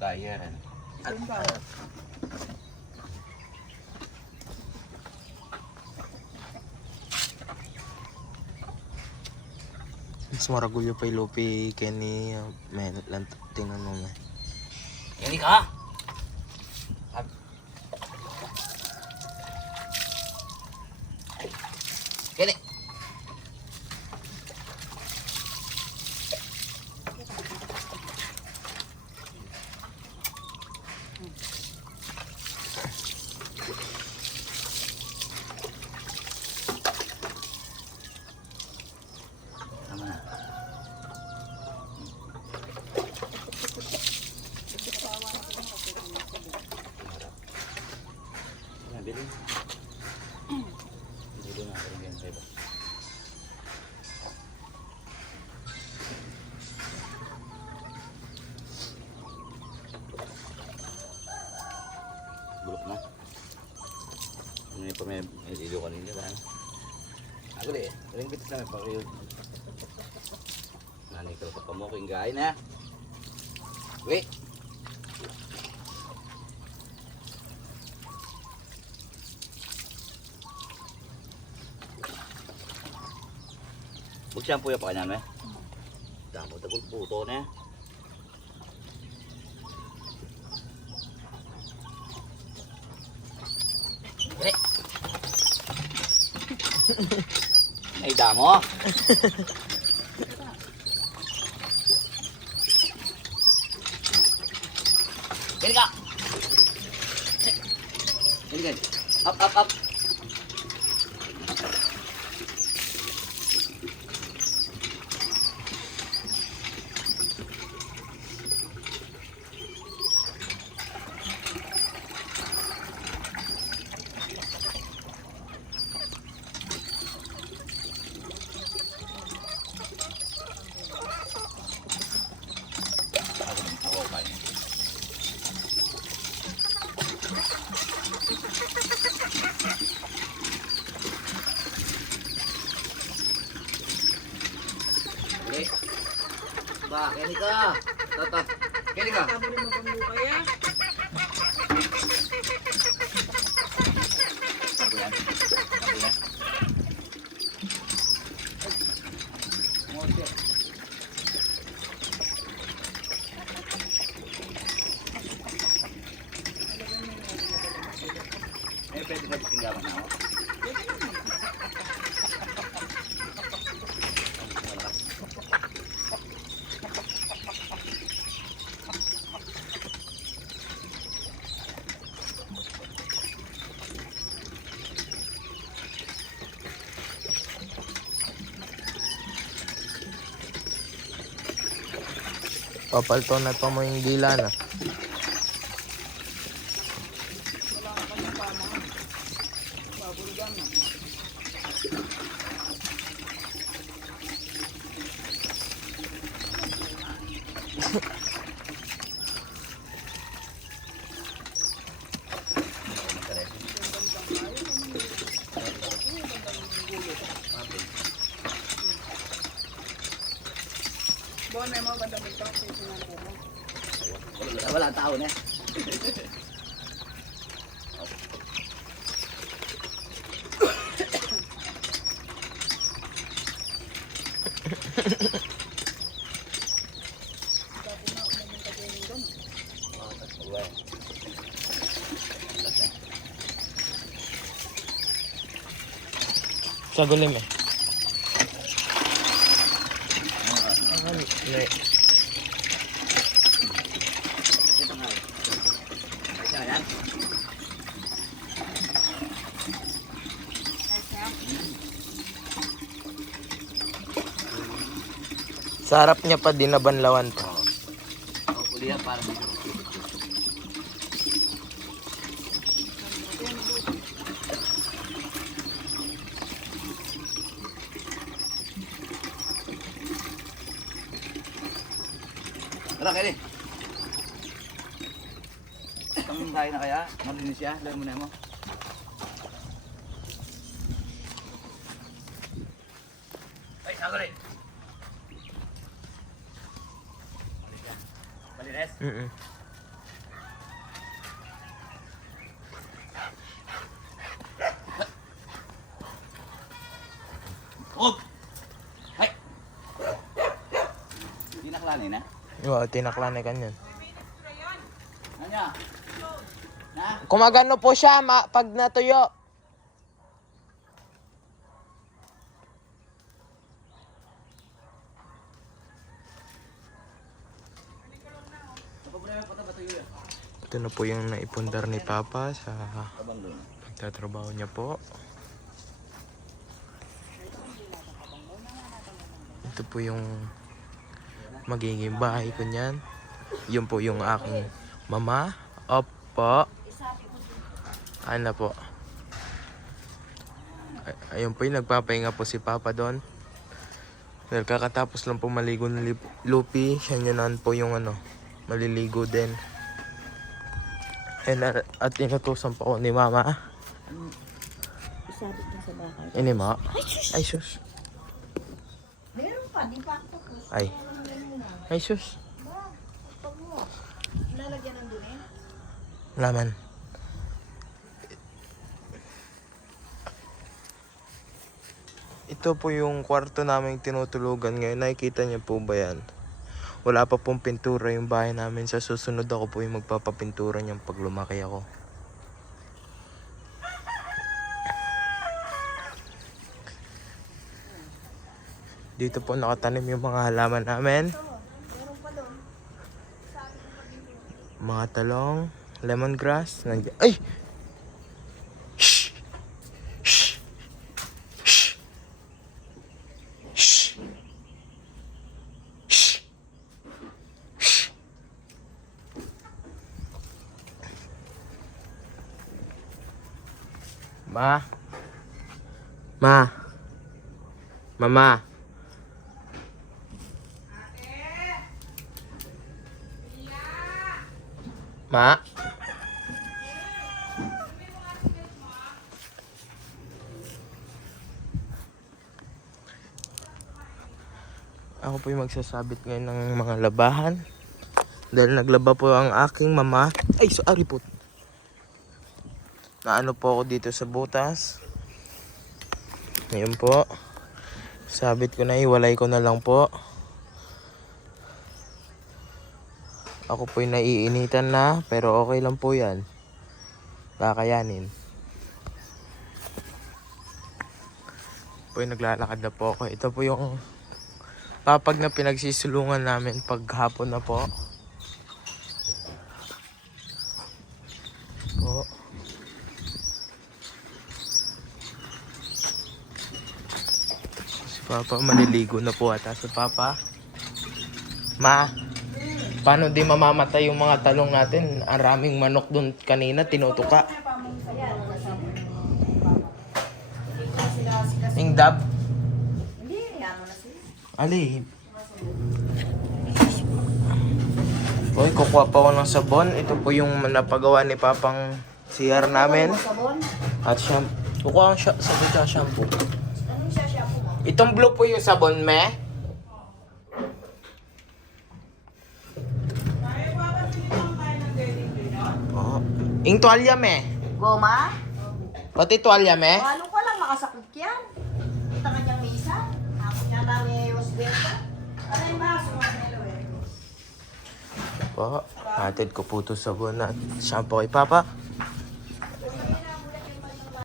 tire. Mas maraguyo pa ilupi kani men lang tingnan mo men. Ini ka? Kini. Bilhin. Bilhin na rin yan, diba? Bulok na. May pa may ilo kanina ba? Ako di, ringgit na may pakiyod. Nanikal ka pa mo kung gain ha. Wait. Shampoo ya pa kanya me. Damo tagol puto na. Ay damo. Gini ka. Gini. Up. Ba, kini ka. Tata. Kini ka. Sabi mo bang kaya? Eh, pwede ba tinggalan na ako? Papalto na to mo yung dila na. Wala ka kanyang pama. Babulugan na. Bon, may mga bandang ito. Wala tao na. Sa gulim eh. Sa harap niya pa dinabanlawan to. Kuliah para dito. Tara, kaya Itang tayo na kaya? Malinis siya? Lagyan mo na mo. Ay, sagari! Malinis? Mm. Oo, tinaklan na kanyan. Ano? Na? Kumagano po siya pag natuyo. Sa problema po ba tayo? Ito na po yung naipundar ni Papa sa Abang doon. pagtatrabaho niya po. Ito po yung magiging bahay ko niyan. Yun po yung aking mama. Opo. Ano po? Ayun po yung nagpapahinga po si Papa doon. Dahil kakatapos lang po maligo ng lupi. Siya naman po yung maliligo din. At inutusan po ako ni Mama. Isabit na sa bakal. Ini ma. Ay sus. Meron pa, di pa ako tapos. Ay. Ay sus. Pag mo, lalagyan ng dulin. Laman. Ito po yung kwarto namin tinutulugan ngayon. Nakikita niyo po ba yan? Wala pa pong pintura yung bahay namin. Sa susunod ako po yung magpapapintura niyan pag lumaki ako. Dito po nakatanim yung mga halaman namin. Mga talong, lemongrass. Ay! Shh! Shh! Shh! Shh! Shh! Shh! Ma? Ma? Mama? Ma? Ako po yung magsasabit ngayon ng mga labahan. Dahil naglaba po ang aking mama. Ay, sorry po. Naano po ako dito sa butas. Ngayon po. Sabit ko na, iwalay ko na lang po. Ako po'y naiinitan na, pero okay lang po yan. Kakayanin. Po'y naglalakad na po ako. Ito po yung papag na pinagsisulungan namin pag hapon na po. Po. Si Papa, maliligo na po ata si Papa. Ma, paano di mamamatay yung mga talong natin? Ang raming manok doon kanina, tinutuka. Yung dab? Hindi, ano na sila. Ali. Uy, kukuha pa ako ng sabon. Ito po yung napagawa ni Papang CR namin. Sabon? At shampoo. Kukuha ang sabon at shampoo. Anong siya po mo? Itong blue po yung sabon, me. Oh. Ing tuwalya, me. Goma? Pati tuwalya, me. Ano ko lang, makasakit yan. Kita ka niyang misa. Ako niya namin yung osbeta. Ano yung baso mo sa nilo eh? Po, hatid ko po ito sabon at shampoo kay Papa.